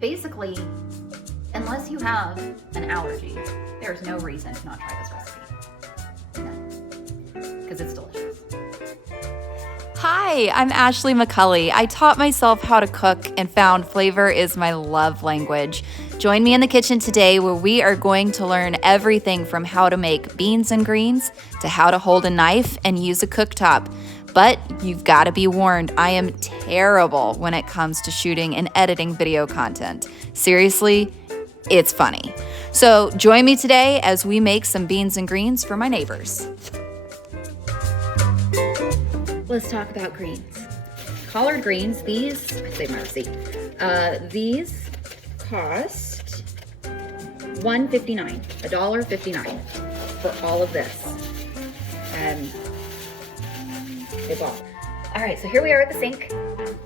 basically, unless you have an allergy, there's no reason to not try this recipe. Because it's delicious. Hi, I'm Ashley McCulley. I taught myself how to cook and found flavor is my love language. Join me in the kitchen today where we are going to learn everything from how to make beans and greens to how to hold a knife and use a cooktop. But you've got to be warned, I am terrible when it comes to shooting and editing video content. Seriously, it's funny. So join me today as we make some beans and greens for my neighbors. Let's talk about greens. Collard greens, these, I saved my receipt. These cost $1.59, $1.59 for all of this. They bought. All right, so here we are at the sink. I'm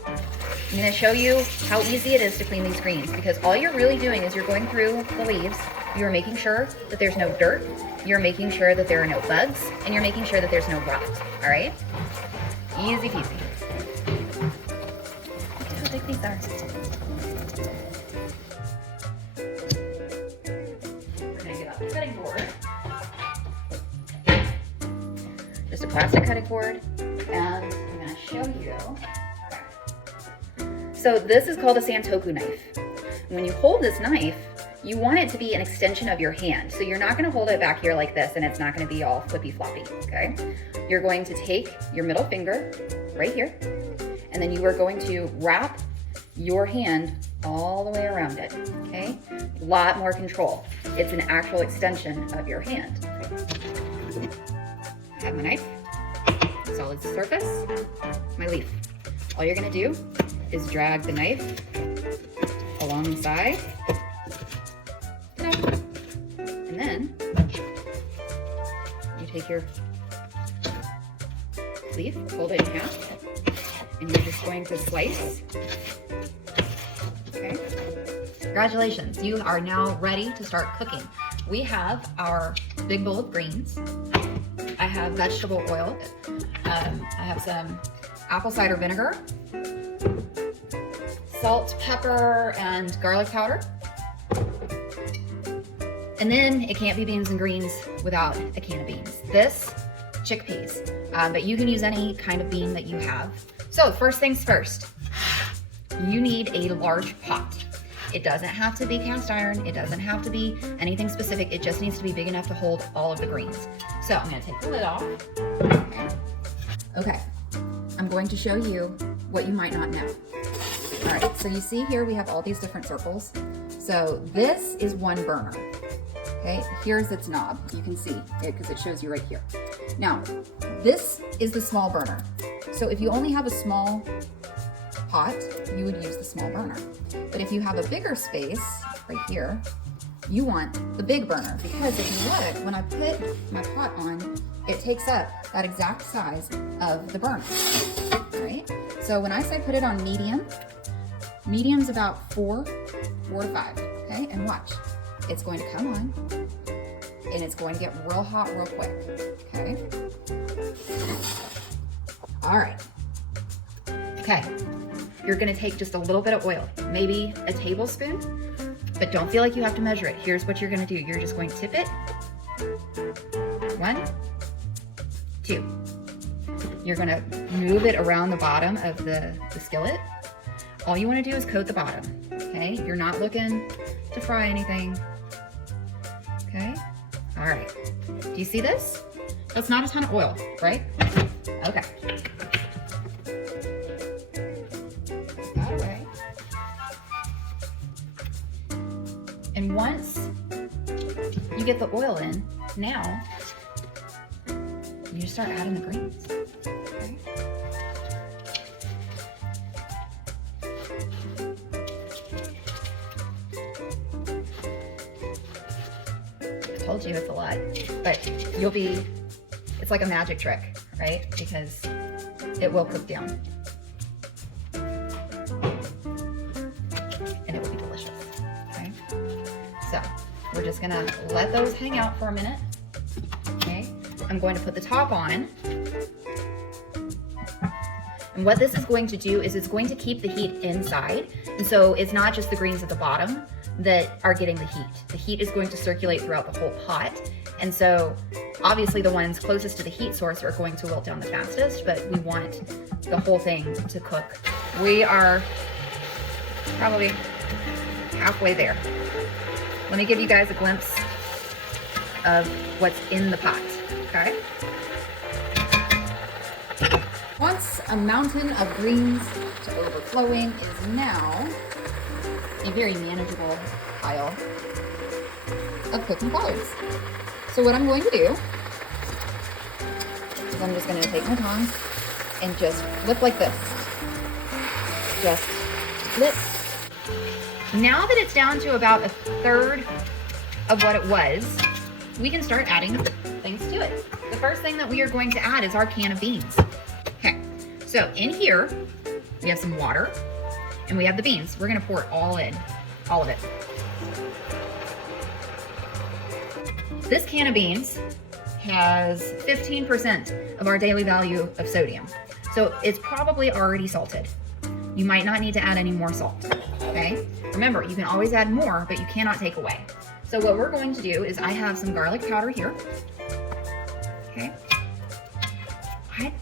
gonna show you how easy it is to clean these greens, because all you're really doing is you're going through the leaves, you're making sure that there's no dirt, you're making sure that there are no bugs, and you're making sure that there's no rot, all right? Easy peasy. Look how big these are. We're gonna get out the cutting board. Just a plastic cutting board, and I'm gonna show you. So this is called a santoku knife. When you hold this knife, you want it to be an extension of your hand. So you're not gonna hold it back here like this and it's not gonna be all flippy floppy, okay? You're going to take your middle finger right here, and then you are going to wrap your hand all the way around it, okay? A lot more control. It's an actual extension of your hand. Okay. I have my knife, solid surface, my leaf. All you're gonna do is drag the knife along the side, and then you take your leaf, fold it in half, and you're just going to slice. Okay. Congratulations, you are now ready to start cooking. We have our big bowl of greens. I have vegetable oil. I have some apple cider vinegar, salt, pepper, and garlic powder. And then it can't be beans and greens without a can of beans. This, chickpeas, but you can use any kind of bean that you have. So first things first, you need a large pot. It doesn't have to be cast iron. It doesn't have to be anything specific. It just needs to be big enough to hold all of the greens. So I'm gonna take the lid off. Okay, I'm going to show you what you might not know. All right, so you see here we have all these different circles. So this is one burner. Okay, here's its knob. You can see it because it shows you right here. Now, this is the small burner. So if you only have a small pot, you would use the small burner. But if you have a bigger space right here, you want the big burner, because if you look, when I put my pot on, it takes up that exact size of the burner, right? So when I say put it on medium, medium's about 4 to 5, okay? And watch, it's going to come on, and it's going to get real hot real quick, okay? All right, okay. You're gonna take just a little bit of oil, maybe a tablespoon, but don't feel like you have to measure it. Here's what you're gonna do. You're just going to tip it. 1, 2. You're gonna move it around the bottom of the skillet. All you wanna do is coat the bottom, okay? You're not looking to fry anything, okay? All right, do you see this? That's not a ton of oil, right? Okay. That away. And once you get the oil in, now you just start adding the greens. Okay. I told you it's a lot, but it's like a magic trick, right? Because it will cook down. And it will be delicious, okay? So we're just gonna let those hang out for a minute, okay? I'm going to put the top on. And what this is going to do is it's going to keep the heat inside. And so it's not just the greens at the bottom that are getting the heat. The heat is going to circulate throughout the whole pot. And so obviously the ones closest to the heat source are going to wilt down the fastest, but we want the whole thing to cook. We are probably halfway there. Let me give you guys a glimpse of what's in the pot, okay? Once a mountain of greens to overflowing is now a very manageable pile of cooking collards. So what I'm going to do is I'm just going to take my tongs and just flip like this. Just flip. Now that it's down to about a third of what it was, we can start adding things to it. The first thing that we are going to add is our can of beans. Okay, so in here, we have some water and we have the beans. We're gonna pour it all in, all of it. This can of beans has 15% of our daily value of sodium. So it's probably already salted. You might not need to add any more salt, okay? Remember, you can always add more, but you cannot take away. So what we're going to do is I have some garlic powder here, okay? I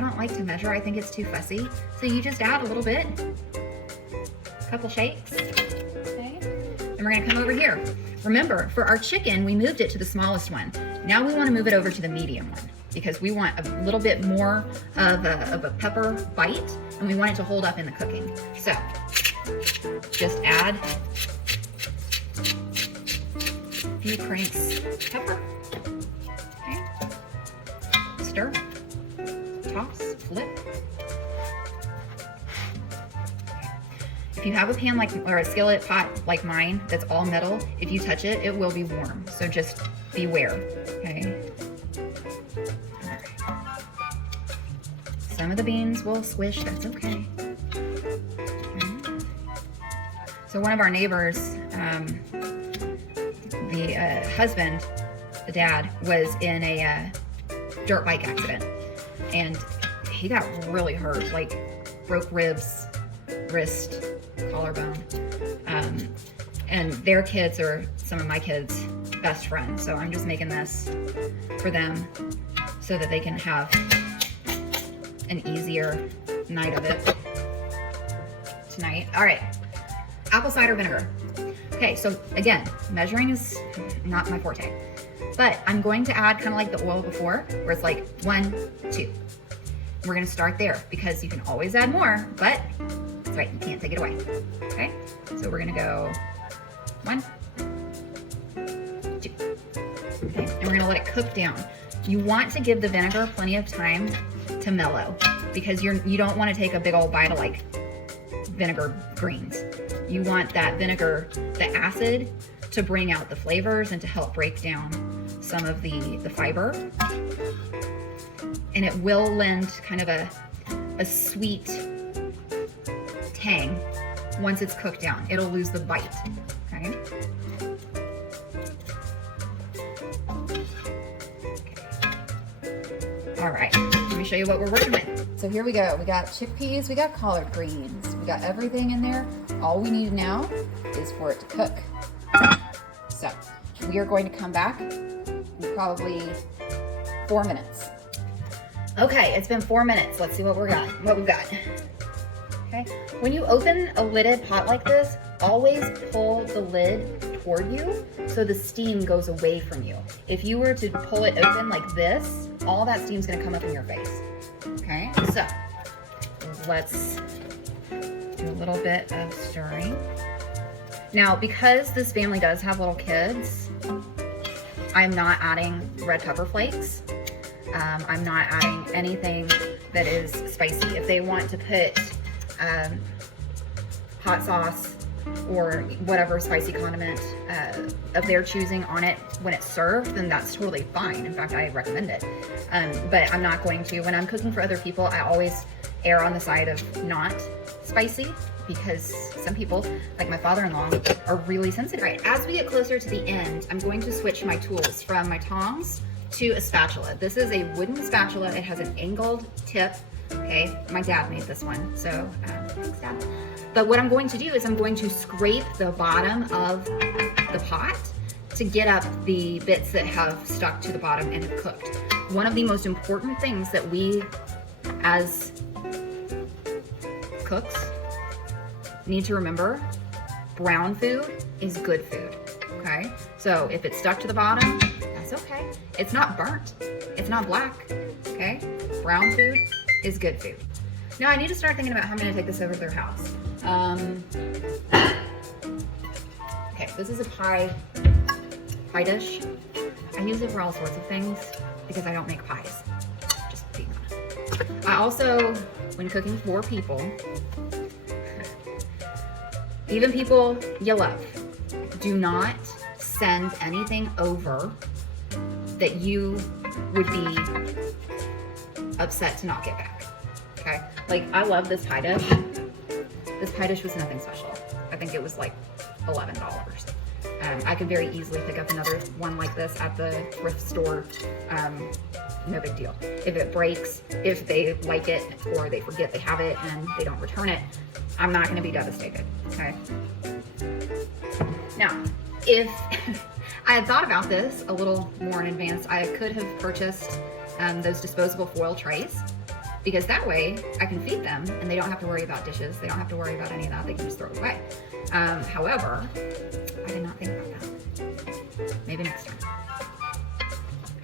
don't like to measure. I think it's too fussy. So you just add a little bit, a couple shakes, okay? And we're gonna come over here. Remember, for our chicken, we moved it to the smallest one. Now we wanna move it over to the medium one because we want a little bit more of a pepper bite and we want it to hold up in the cooking. So just add a few cranks pepper, okay? Stir, toss, flip. If you have a pan or a skillet pot like mine that's all metal, if you touch it, it will be warm. So just beware, okay? All right. Some of the beans will squish, that's okay. So one of our neighbors, the husband, the dad, was in a dirt bike accident and he got really hurt, like broke ribs, wrist, collarbone. And their kids are some of my kids' best friends. So I'm just making this for them so that they can have an easier night of it tonight. All right, apple cider vinegar. Okay, so again, measuring is not my forte, but I'm going to add kind of like the oil before, where it's like 1, 2. We're gonna start there because you can always add more, but that's right, you can't take it away, okay? So we're gonna go 1, 2, okay? And we're gonna let it cook down. You want to give the vinegar plenty of time to mellow because you don't wanna take a big old bite of like vinegar greens. You want that vinegar, the acid, to bring out the flavors and to help break down some of the fiber. And it will lend kind of a sweet tang once it's cooked down. It'll lose the bite, okay? All right, let me show you what we're working with. So here we go. We got chickpeas, we got collard greens, we got everything in there. All we need now is for it to cook. So we are going to come back in probably 4 minutes. Okay, it's been 4 minutes. Let's see what we've got. Okay, when you open a lidded pot like this, always pull the lid toward you so the steam goes away from you. If you were to pull it open like this, all that steam's gonna come up in your face. Okay, so let's do a little bit of stirring. Now, because this family does have little kids, I'm not adding red pepper flakes. I'm not adding anything that is spicy. If they want to put hot sauce or whatever spicy condiment of their choosing on it when it's served, then that's totally fine. In fact, I recommend it. But I'm not going to. When I'm cooking for other people, I always err on the side of not spicy because some people, like my father-in-law, are really sensitive. All right, as we get closer to the end, I'm going to switch my tools from my tongs to a spatula. This is a wooden spatula. It has an angled tip. Okay, my dad made this one, so thanks, Dad. But what I'm going to do is I'm going to scrape the bottom of the pot to get up the bits that have stuck to the bottom and have cooked. One of the most important things that we as cooks need to remember, brown food is good food, okay? So if it's stuck to the bottom, that's okay. It's not burnt, it's not black, okay? Brown food is good food. Now I need to start thinking about how I'm gonna take this over to their house. Okay, this is a pie dish. I use it for all sorts of things because I don't make pies, just being honest. I also, when cooking for people, even people you love, do not send anything over that you would be upset to not get back, okay? Like, I love this pie dish. This pie dish was nothing special. I think it was like $11. I could very easily pick up another one like this at the thrift store. No big deal. If it breaks, if they like it or they forget they have it and they don't return it, I'm not gonna be devastated, okay? Now, if I had thought about this a little more in advance, I could have purchased those disposable foil trays, because that way I can feed them and they don't have to worry about dishes. They don't have to worry about any of that. They can just throw it away. However, I did not think about that. Maybe next time.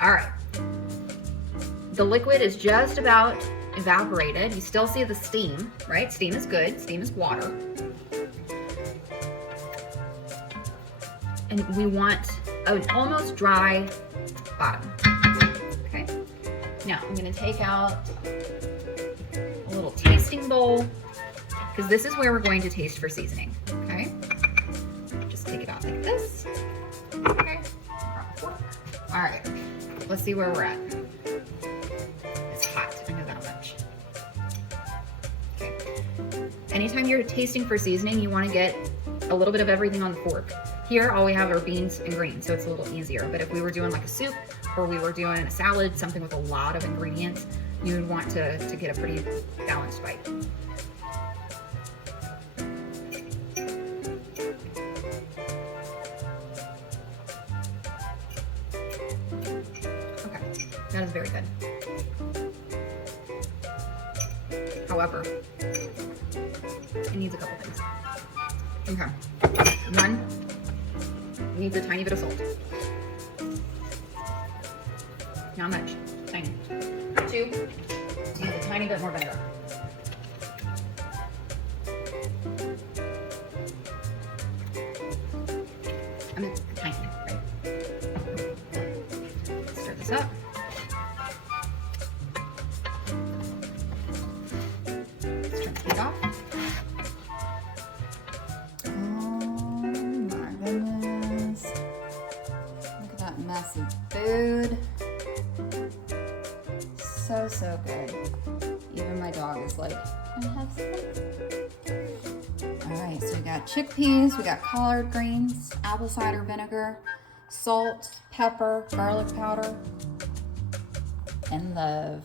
All right. The liquid is just about evaporated. You still see the steam, right? Steam is good. Steam is water. And we want an almost dry bottom. Okay. Now I'm going to take out a little tasting bowl, because this is where we're going to taste for seasoning. Okay. Just take it out like this. Okay. All right. Let's see where we're at. It's hot. I know that much. Okay. Anytime you're tasting for seasoning, you want to get a little bit of everything on the fork. Here, all we have are beans and greens, so it's a little easier. But if we were doing like a soup, or we were doing a salad, something with a lot of ingredients, you would want to get a pretty balanced bite. Okay, that is very good. However, it needs a couple things. Okay, one, it needs a tiny bit of salt. Not much, tiny. Two, needs a tiny bit more vinegar. I mean, tiny, right? Stir this up. Let's turn this off. Mess of food. So good. Even my dog is like, can I have some? All right, so we got chickpeas, we got collard greens, apple cider vinegar, salt, pepper, garlic powder, and love.